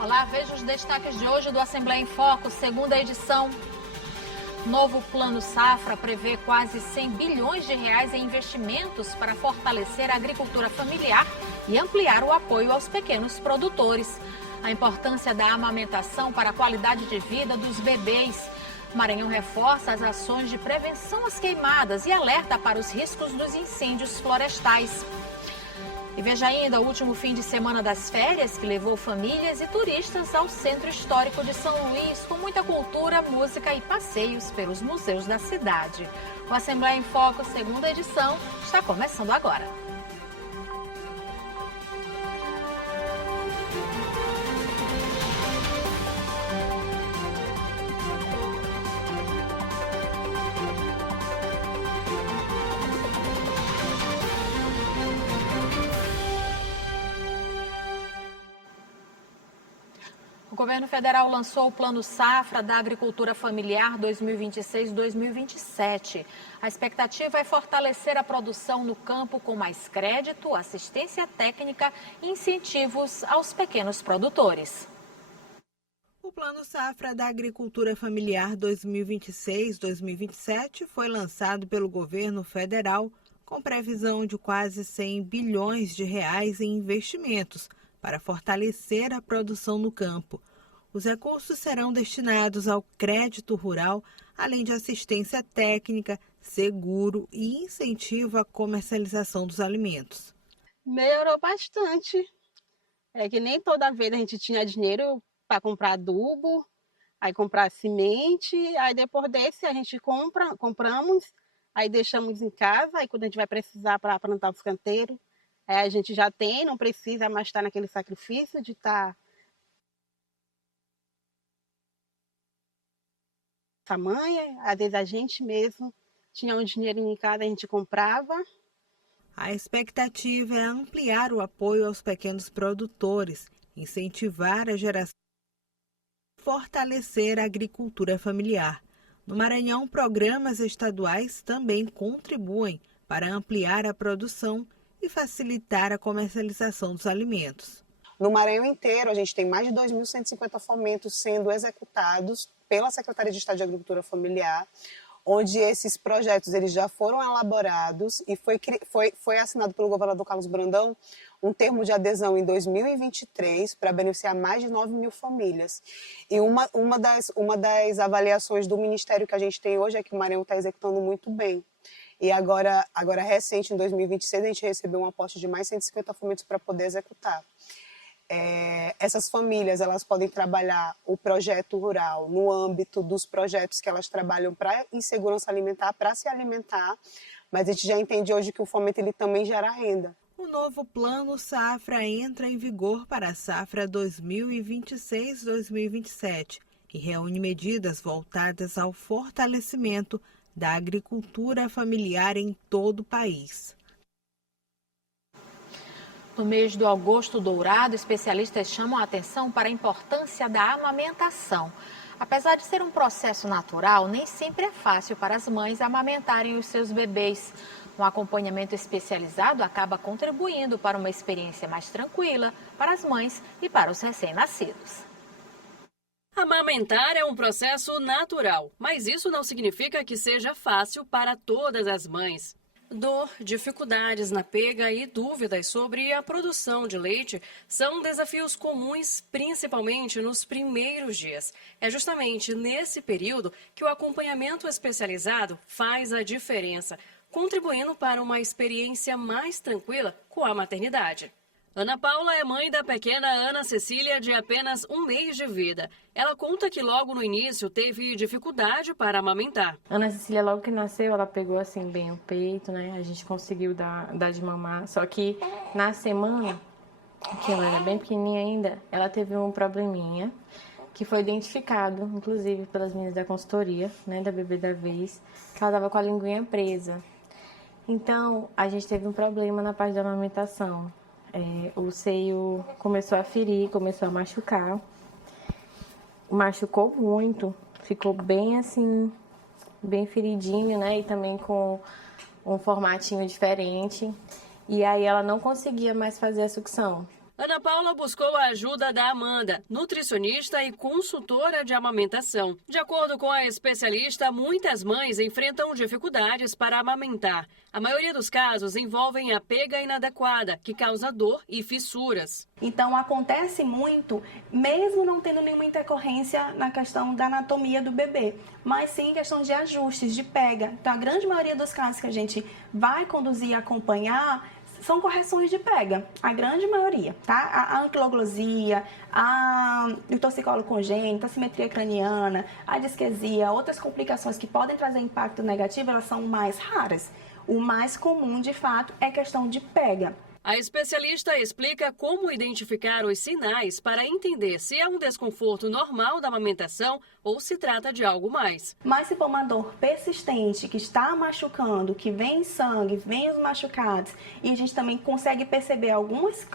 Olá, veja os destaques de hoje do Assembleia em Foco, segunda edição. Novo Plano Safra prevê quase 100 bilhões de reais em investimentos para fortalecer a agricultura familiar e ampliar o apoio aos pequenos produtores. A importância da amamentação para a qualidade de vida dos bebês. Maranhão reforça as ações de prevenção às queimadas e alerta para os riscos dos incêndios florestais. E veja ainda o último fim de semana das férias que levou famílias e turistas ao Centro Histórico de São Luís, com muita cultura, música e passeios pelos museus da cidade. O Assembleia em Foco, segunda edição, está começando agora. O governo federal lançou o Plano Safra da Agricultura Familiar 2026-2027. A expectativa é fortalecer a produção no campo com mais crédito, assistência técnica e incentivos aos pequenos produtores. O Plano Safra da Agricultura Familiar 2026-2027 foi lançado pelo governo federal com previsão de quase 100 bilhões de reais em investimentos para fortalecer a produção no campo. Os recursos serão destinados ao crédito rural, além de assistência técnica, seguro e incentivo à comercialização dos alimentos. Melhorou bastante. É que nem toda vez a gente tinha dinheiro para comprar adubo, aí comprar semente, aí depois desse a gente compramos, aí deixamos em casa, aí quando a gente vai precisar para plantar os canteiros, a gente já tem, não precisa mais estar naquele sacrifício de estar tamanha. Às vezes a gente mesmo tinha um dinheiro em casa, a gente comprava. A expectativa é ampliar o apoio aos pequenos produtores, incentivar a geração e fortalecer a agricultura familiar. No Maranhão, programas estaduais também contribuem para ampliar a produção e facilitar a comercialização dos alimentos. No Maranhão inteiro, a gente tem mais de 2.150 fomentos sendo executados pela Secretaria de Estado de Agricultura Familiar, onde esses projetos eles já foram elaborados e foi assinado pelo governador Carlos Brandão um termo de adesão em 2023 para beneficiar mais de 9 mil famílias. E uma das avaliações do Ministério que a gente tem hoje é que o Maranhão está executando muito bem. E agora recente, em 2026, a gente recebeu um aporte de mais 150 fomentos para poder executar. Essas famílias elas podem trabalhar o projeto rural no âmbito dos projetos que elas trabalham em segurança alimentar, para se alimentar, mas a gente já entende hoje que o fomento ele também gera renda. O novo Plano Safra entra em vigor para a safra 2026-2027 e reúne medidas voltadas ao fortalecimento da agricultura familiar em todo o país. No mês do Agosto Dourado, especialistas chamam a atenção para a importância da amamentação. Apesar de ser um processo natural, nem sempre é fácil para as mães amamentarem os seus bebês. Um acompanhamento especializado acaba contribuindo para uma experiência mais tranquila para as mães e para os recém-nascidos. Amamentar é um processo natural, mas isso não significa que seja fácil para todas as mães. Dor, dificuldades na pega e dúvidas sobre a produção de leite são desafios comuns, principalmente nos primeiros dias. É justamente nesse período que o acompanhamento especializado faz a diferença, contribuindo para uma experiência mais tranquila com a maternidade. Ana Paula é mãe da pequena Ana Cecília, de apenas 1 mês de vida. Ela conta que logo no início teve dificuldade para amamentar. Ana Cecília, logo que nasceu, ela pegou assim bem o peito, né? A gente conseguiu dar de mamar. Só que na semana, que ela era bem pequenininha ainda, ela teve um probleminha que foi identificado, inclusive pelas meninas da consultoria, né, da Bebê da Vez, que ela estava com a linguinha presa. Então, a gente teve um problema na parte da amamentação. O seio começou a ferir, começou a machucar. Machucou muito, ficou bem assim, bem feridinho, né? E também com um formatinho diferente. E aí ela não conseguia mais fazer a sucção. Ana Paula buscou a ajuda da Amanda, nutricionista e consultora de amamentação. De acordo com a especialista, muitas mães enfrentam dificuldades para amamentar. A maioria dos casos envolvem a pega inadequada, que causa dor e fissuras. Então, acontece muito, mesmo não tendo nenhuma intercorrência na questão da anatomia do bebê, mas sim questão de ajustes, de pega. Então, a grande maioria dos casos que a gente vai conduzir e acompanhar são correções de pega, a grande maioria, tá? A ankyloglosia, o torcicolo congênito, a simetria craniana, a disquesia, outras complicações que podem trazer impacto negativo, elas são mais raras. O mais comum, de fato, é questão de pega. A especialista explica como identificar os sinais para entender se é um desconforto normal da amamentação ou se trata de algo mais. Mas se for uma dor persistente, que está machucando, que vem sangue, vem os machucados, e a gente também consegue perceber alguns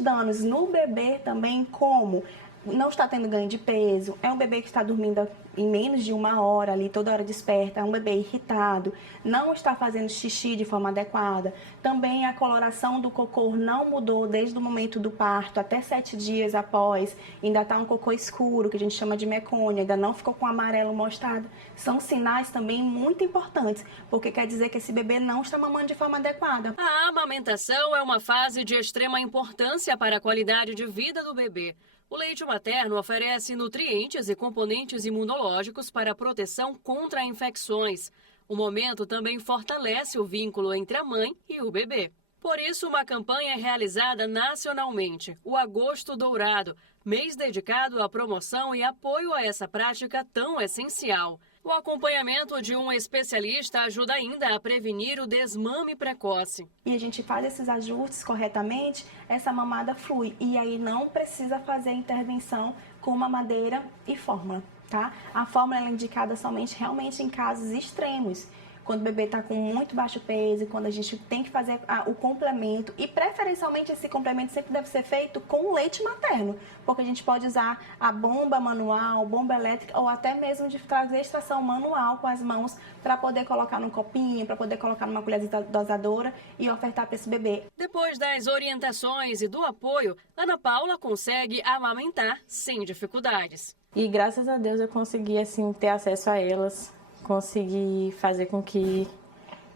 danos no bebê também, como não está tendo ganho de peso, é um bebê que está dormindo em menos de 1 hora ali, toda hora desperta, é um bebê irritado, não está fazendo xixi de forma adequada, também a coloração do cocô não mudou desde o momento do parto até 7 dias após, ainda está um cocô escuro, que a gente chama de mecônia, ainda não ficou com amarelo mostrado, são sinais também muito importantes, porque quer dizer que esse bebê não está mamando de forma adequada. A amamentação é uma fase de extrema importância para a qualidade de vida do bebê. O leite materno oferece nutrientes e componentes imunológicos para a proteção contra infecções. O momento também fortalece o vínculo entre a mãe e o bebê. Por isso, uma campanha é realizada nacionalmente, o Agosto Dourado, mês dedicado à promoção e apoio a essa prática tão essencial. O acompanhamento de um especialista ajuda ainda a prevenir o desmame precoce. E a gente faz esses ajustes corretamente, essa mamada flui. E aí não precisa fazer a intervenção com mamadeira e fórmula, tá? A fórmula é indicada somente realmente em casos extremos. Quando o bebê está com muito baixo peso, quando a gente tem que fazer o complemento, e preferencialmente esse complemento sempre deve ser feito com leite materno, porque a gente pode usar a bomba manual, bomba elétrica, ou até mesmo de trazer extração manual com as mãos para poder colocar num copinho, para poder colocar numa colher dosadora e ofertar para esse bebê. Depois das orientações e do apoio, Ana Paula consegue amamentar sem dificuldades. E graças a Deus eu consegui assim ter acesso a elas. Consegui fazer com que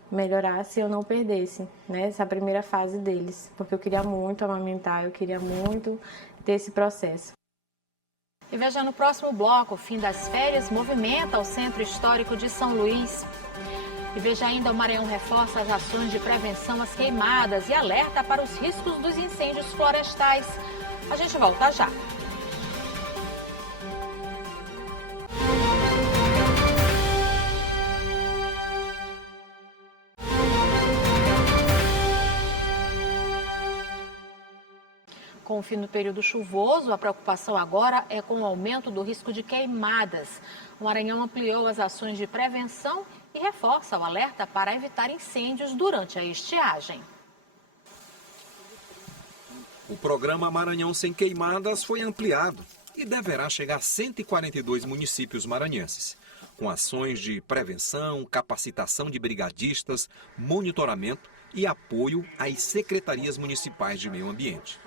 melhorasse e eu não perdesse, né, essa primeira fase deles, porque eu queria muito amamentar, eu queria muito ter esse processo. E veja no próximo bloco, o fim das férias movimenta o Centro Histórico de São Luís. E veja ainda, o Maranhão reforça as ações de prevenção às queimadas e alerta para os riscos dos incêndios florestais. A gente volta já. Com o fim do período chuvoso, a preocupação agora é com o aumento do risco de queimadas. O Maranhão ampliou as ações de prevenção e reforça o alerta para evitar incêndios durante a estiagem. O programa Maranhão Sem Queimadas foi ampliado e deverá chegar a 142 municípios maranhenses, com ações de prevenção, capacitação de brigadistas, monitoramento e apoio às secretarias municipais de meio ambiente.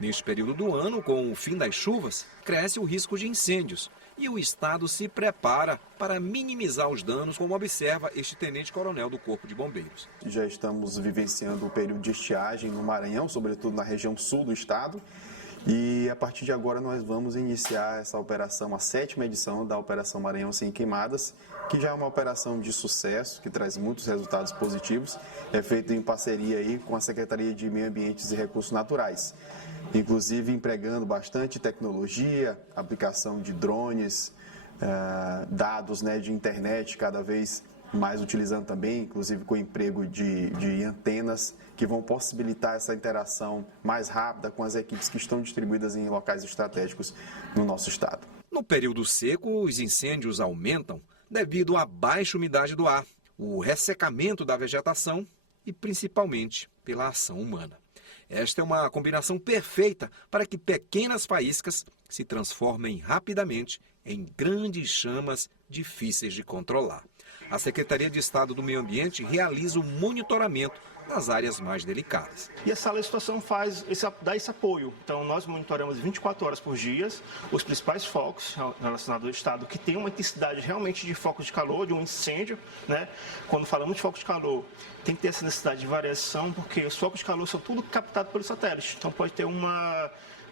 Neste período do ano, com o fim das chuvas, cresce o risco de incêndios e o Estado se prepara para minimizar os danos, como observa este tenente-coronel do Corpo de Bombeiros. Já estamos vivenciando o período de estiagem no Maranhão, sobretudo na região sul do estado. E a partir de agora nós vamos iniciar essa operação, a 7ª edição da Operação Maranhão Sem Queimadas, que já é uma operação de sucesso, que traz muitos resultados positivos. É feita em parceria aí com a Secretaria de Meio Ambiente e Recursos Naturais. Inclusive empregando bastante tecnologia, aplicação de drones, dados, né, de internet, cada vez mais utilizando também, inclusive com o emprego de antenas, que vão possibilitar essa interação mais rápida com as equipes que estão distribuídas em locais estratégicos no nosso estado. No período seco, os incêndios aumentam devido à baixa umidade do ar, o ressecamento da vegetação e principalmente pela ação humana. Esta é uma combinação perfeita para que pequenas faíscas se transformem rapidamente em grandes chamas difíceis de controlar. A Secretaria de Estado do Meio Ambiente realiza o monitoramento nas áreas mais delicadas. E a sala de situação dá esse apoio. Então, nós monitoramos 24 horas por dia os principais focos relacionados ao estado que tem uma intensidade realmente de foco de calor, de um incêndio, né? Quando falamos de foco de calor, tem que ter essa necessidade de variação, porque os focos de calor são tudo captados pelo satélite. Então, pode ter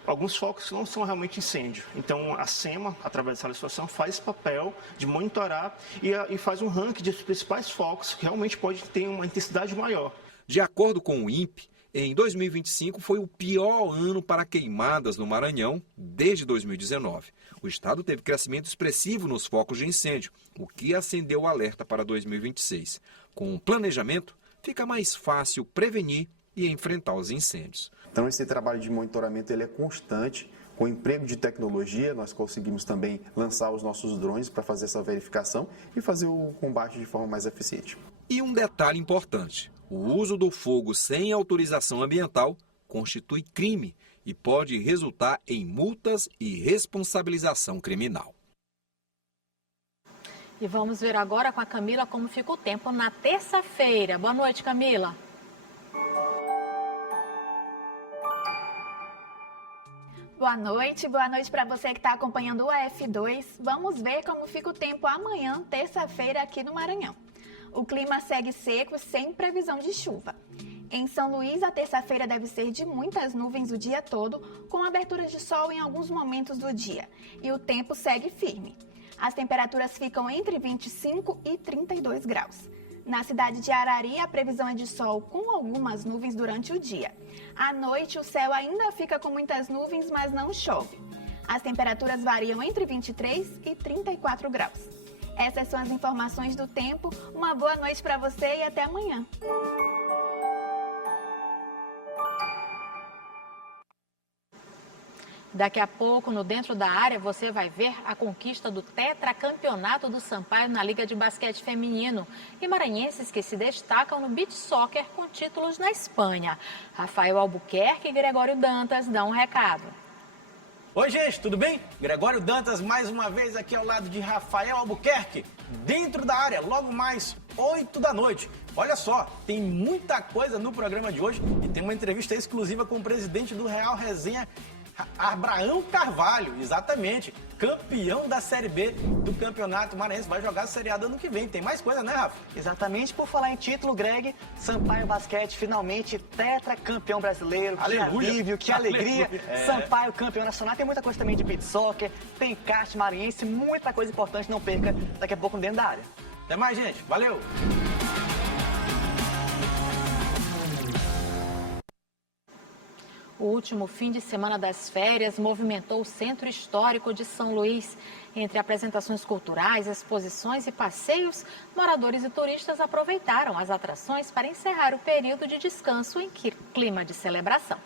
alguns focos que não são realmente incêndio. Então, a SEMA, através da sala de situação, faz esse papel de monitorar e faz um ranking dos principais focos que realmente pode ter uma intensidade maior. De acordo com o INPE, em 2025 foi o pior ano para queimadas no Maranhão desde 2019. O estado teve crescimento expressivo nos focos de incêndio, o que acendeu o alerta para 2026. Com o planejamento, fica mais fácil prevenir e enfrentar os incêndios. Então, esse trabalho de monitoramento ele é constante. Com o emprego de tecnologia, nós conseguimos também lançar os nossos drones para fazer essa verificação e fazer o combate de forma mais eficiente. E um detalhe importante: o uso do fogo sem autorização ambiental constitui crime e pode resultar em multas e responsabilização criminal. E vamos ver agora com a Camila como fica o tempo na terça-feira. Boa noite, Camila. Boa noite para você que está acompanhando o F2. Vamos ver como fica o tempo amanhã, terça-feira, aqui no Maranhão. O clima segue seco, sem previsão de chuva. Em São Luís, a terça-feira deve ser de muitas nuvens o dia todo, com aberturas de sol em alguns momentos do dia. E o tempo segue firme. As temperaturas ficam entre 25 e 32 graus. Na cidade de Arari, a previsão é de sol com algumas nuvens durante o dia. À noite, o céu ainda fica com muitas nuvens, mas não chove. As temperaturas variam entre 23 e 34 graus. Essas são as informações do tempo. Uma boa noite para você e até amanhã. Daqui a pouco, no Dentro da Área, você vai ver a conquista do tetracampeonato do Sampaio na Liga de Basquete Feminino e maranhenses que se destacam no beach soccer com títulos na Espanha. Rafael Albuquerque e Gregório Dantas dão um recado. Oi, gente, tudo bem? Gregório Dantas mais uma vez aqui ao lado de Rafael Albuquerque, Dentro da Área, logo mais 8 da noite. Olha só, tem muita coisa no programa de hoje e tem uma entrevista exclusiva com o presidente do Real Resenha, Abraão Carvalho, exatamente, campeão da Série B do Campeonato Maranhense, vai jogar a Série A do ano que vem. Tem mais coisa, né, Rafa? Exatamente, por falar em título, Greg, Sampaio Basquete finalmente tetracampeão brasileiro. Aleluia. Que alívio, que alegria. Aleluia. Sampaio campeão nacional. Tem muita coisa também de beach soccer, tem kart maranhense, muita coisa importante, não perca daqui a pouco dentro da área. Até mais, gente. Valeu! O último fim de semana das férias movimentou o Centro Histórico de São Luís. Entre apresentações culturais, exposições e passeios, moradores e turistas aproveitaram as atrações para encerrar o período de descanso em clima de celebração.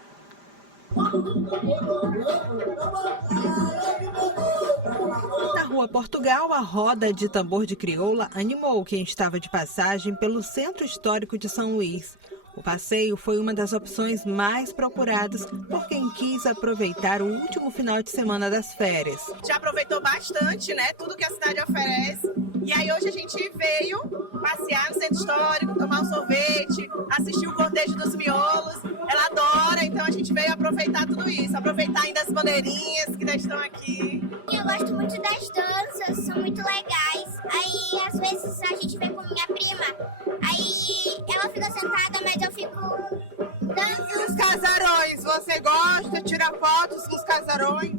Na Rua Portugal, a roda de tambor de crioula animou quem estava de passagem pelo Centro Histórico de São Luís. O passeio foi uma das opções mais procuradas por quem quis aproveitar o último final de semana das férias. Já aproveitou bastante, né? Tudo que a cidade oferece. E aí hoje a gente veio passear no Centro Histórico, tomar um sorvete, assistir o cortejo dos miolos. Ela adora, então a gente veio aproveitar tudo isso. Aproveitar ainda as bandeirinhas que ainda estão aqui. Eu gosto muito das danças, são muito legais. Aí às vezes a gente vem com minha prima, aí ela fica sentada, mas eu fico dançando. E os casarões, você gosta de tirar fotos com os casarões?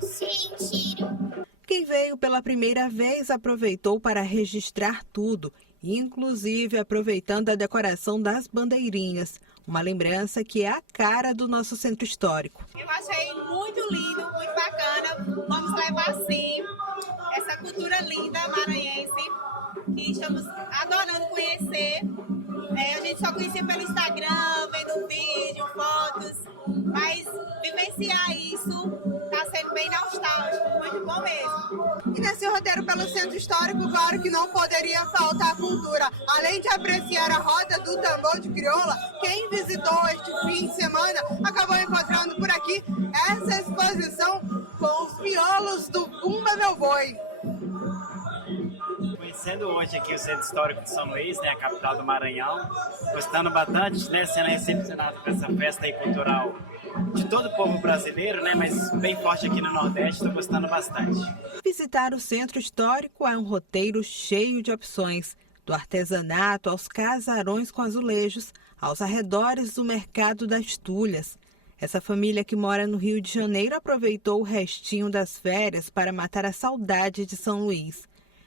Sim, tiro. Quem veio pela primeira vez aproveitou para registrar tudo, inclusive aproveitando a decoração das bandeirinhas, uma lembrança que é a cara do nosso centro histórico. Eu achei muito lindo, muito bacana. Vamos levar sim essa cultura linda maranhense que estamos adorando conhecer. A gente só conhecia pelo Instagram, vendo vídeo, fotos, mas vivenciar isso está sendo bem nostálgico, muito bom mesmo. E nesse roteiro pelo Centro Histórico, claro que não poderia faltar a cultura. Além de apreciar a roda do tambor de crioula, quem visitou este fim de semana acabou encontrando por aqui essa exposição com os miolos do Bumba Meu Boi. conhecendo hoje aqui o Centro Histórico de São Luís, né, a capital do Maranhão, gostando bastante, né, sendo recepcionado por essa festa aí cultural de todo o povo brasileiro, né, mas bem forte aqui no Nordeste, estou gostando bastante. Visitar o Centro Histórico é um roteiro cheio de opções, do artesanato aos casarões com azulejos, aos arredores do Mercado das Tulhas. Essa família que mora no Rio de Janeiro aproveitou o restinho das férias para matar a saudade de São Luís.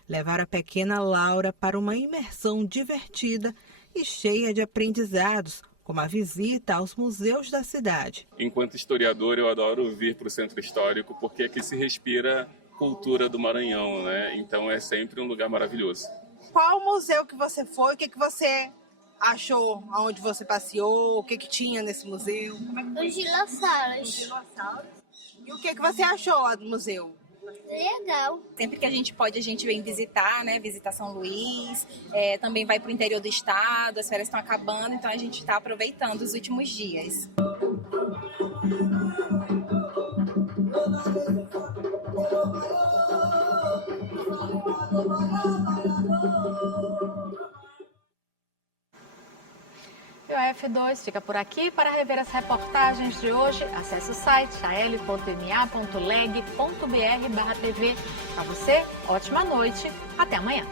Levar a pequena Laura para uma imersão divertida e cheia de aprendizados, como a visita aos museus da cidade. Enquanto historiador, eu adoro vir para o Centro Histórico porque aqui se respira cultura do Maranhão, né? Então é sempre um lugar maravilhoso. Qual museu que você foi? O que você achou? Aonde você passeou? O que tinha nesse museu? Os dinossauros. E o que você achou lá do museu? Legal. Sempre que a gente pode, a gente vem visitar, né? Visitar São Luís, também vai para o interior do estado, as férias estão acabando, então a gente está aproveitando os últimos dias. E o F2 fica por aqui. Para rever as reportagens de hoje, acesse o site al.ma.leg.br/tv. Para você, ótima noite. Até amanhã.